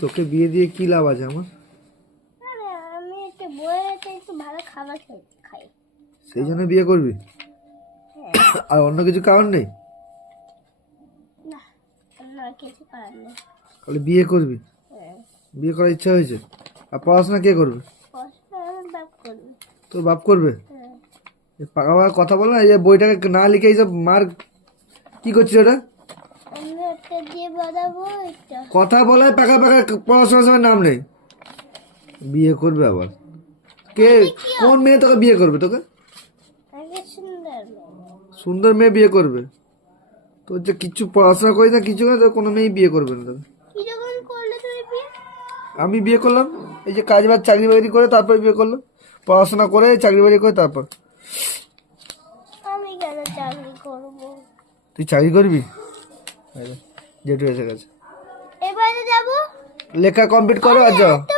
তোকে বিয়ে দিয়ে কি লাভ আছে আমার? আমি একটু বইয়েতে একটু ভালো খাবার খাই, সেই জন্য বিয়ে করবি? আর অন্য কিছু কারণ নেই? না অন্য আর কিছু করার নেই। খালি বিয়ে করবি? হ্যাঁ, বিয়ে করার ইচ্ছা হয়েছে? আর পড়াশোনা কে করবে? পড়াশোনা আমার বাপ করবে। তোর বাপ করবে? হ্যাঁ, পাকা পাকা কথা বল না, এই যে বইটাকে না লিখে এইসব মার কি করছিস ওটা? আমি একটা দিয়ে বাঁধাবো একটা। কথা বলে পাকা পাকা, পড়াশোনার সময় নাম নেই। বিয়ে করবে আবার? কে, কোন মেয়ে তোকে বিয়ে করবে? তোকে আগে সুন্দর সুন্দর মেয়ে বিয়ে করবে? তোর যে কিছু পড়াশোনা করি না, কিছু না, তো কোনো মেয়ে বিয়ে করবে না তোকে। কি যখন করলে তুমি বিয়ে? আমি বিয়ে করলাম, এই যে কাজ বাজ চাকরি বাকরি করে তারপর বিয়ে করলাম। পড়াশোনা করে চাকরি বাকরি করে তারপর। আমি কেন চাকরি করবো? তুই চাকরি করবি? জেঠু এসে গেছে, এবারে যাবো। লেখা কমপ্লিট করো আর যাও। তো